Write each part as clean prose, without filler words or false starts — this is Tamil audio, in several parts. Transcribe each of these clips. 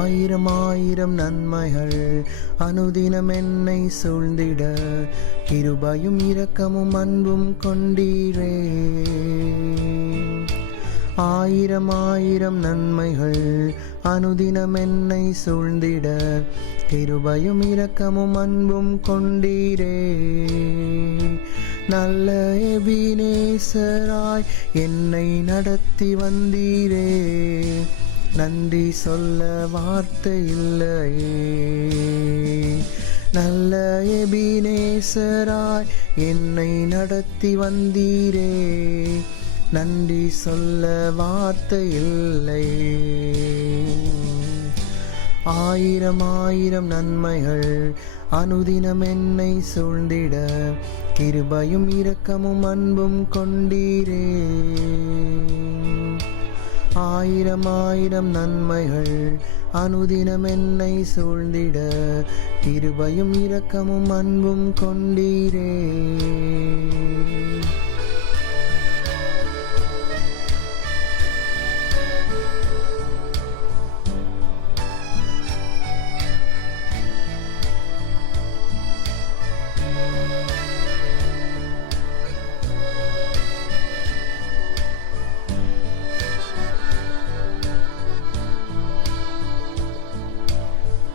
ஆயிரம் ஆயிரம் நன்மைகள் அனுதினம் என்னை சூழ்ந்திட கிருபையும் இரக்கமும் அன்பும் கொண்டீரே. ஆயிரம் ஆயிரம் நன்மைகள் அனுதினம் என்னை சூழ்ந்திட கிருபையும் இரக்கமும் அன்பும் கொண்டீரே. நல்ல எபினேசராய் என்னை நடத்தி வந்தீரே, நன்றி சொல்ல வார்த்தை இல்லையே. நல்ல எபினேசராய் என்னை நடத்தி வந்தீரே, நன்றி சொல்ல வார்த்தை இல்லையே. ஆயிரம் ஆயிரம் நன்மைகள் அனுதினம் என்னை சூழ்ந்திட கிருபையும் இரக்கமும் அன்பும் கொண்டீரே. ஆயிரம் ஆயிரம் நன்மைகள் அனுதினம் என்னை சூழ்ந்திட கிருபையும் இரக்கமும் அன்பும் கொண்டீரே.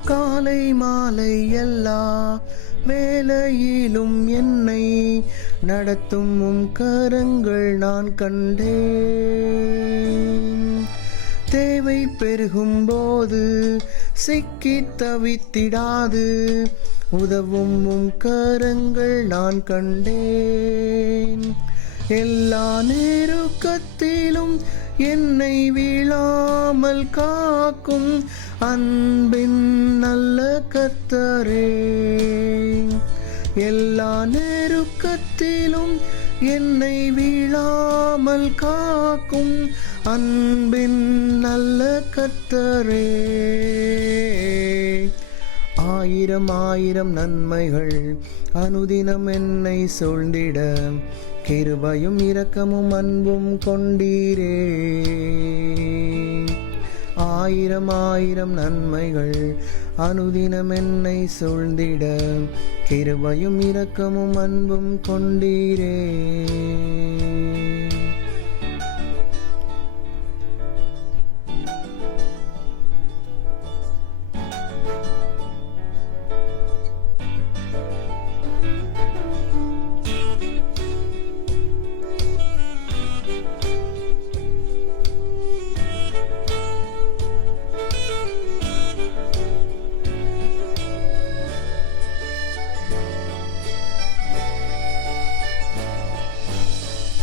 காலை மாலை எல்லா வேளையிலும் என்னை நடத்தும் உம் கரங்கள் நான் கண்டேன். தேவை பெருகும் போது சிக்கி தவித்திடாது உதவும் உம் கரங்கள் நான் கண்டேன். எல்லா நெருக்கத்திலும் என்னை வீழாமல் காக்கும் அன்பின் நல்ல கர்த்தரே. எல்லா நெருக்கத்திலும் என்னை வீழாமல் காக்கும் அன்பின் நல்ல கர்த்தரே. ஆயிரம் ஆயிரம் நன்மைகள் அனுதினம் என்னை சூழ்ந்திட கிருபையும் இரக்கமும் அன்பும் கொண்டீரே. ஆயிரம் ஆயிரம் நன்மைகள் அனுதினம் என்னை சூழ்ந்திட கிருபையும் இரக்கமும் அன்பும் கொண்டீரே.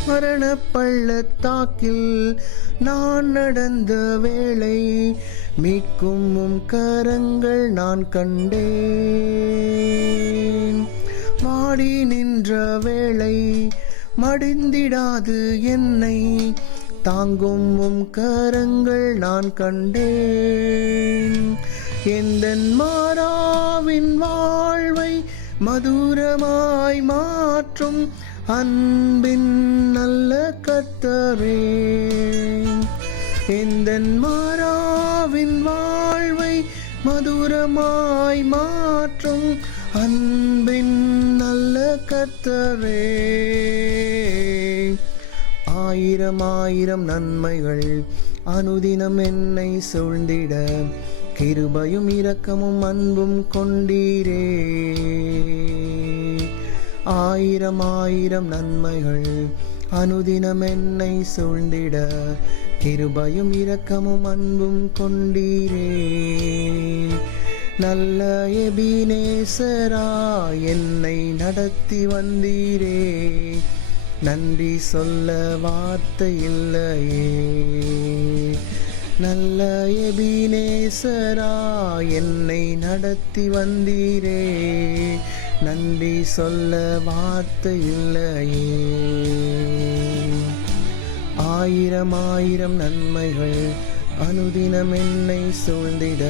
மரண பள்ளத்தாக்கில் நான் நடந்த வேளை மீட்கும் உம் கரங்கள் நான் கண்டேன். மாடி நின்ற வேளை மடிந்திடாது என்னை தாங்கும் உம் கரங்கள் நான் கண்டேன். எந்தன் மாறாவின் வாழ்வை மதுரமாய் மாற்றும் அன்பின் நல்ல கர்த்தரே. எந்தன் மாறாவின் வாழ்வை மதுரமாய் மாற்றும் அன்பின் நல்ல கர்த்தரே. ஆயிரம் ஆயிரம் நன்மைகள் அனுதினம் என்னை சூழ்ந்திட கிருபையும் இரக்கமும் அன்பும் கொண்டீரே. ஆயிரம் ஆயிரம் நன்மைகள் அனுதினம் என்னை சூழ்ந்திட கிருபையும் இரக்கமும் அன்பும் கொண்டீரே. நல்ல எபினேசரா என்னை நடத்தி வந்தீரே, நன்றி சொல்ல வார்த்தை இல்லையே. நல்ல எபினேசரா என்னை நடத்தி வந்தீரே, நன்றி சொல்ல வார்த்தை இல்லையே. ஆயிரம் ஆயிரம் நன்மைகள் அனுதினம் என்னை சூழ்ந்திட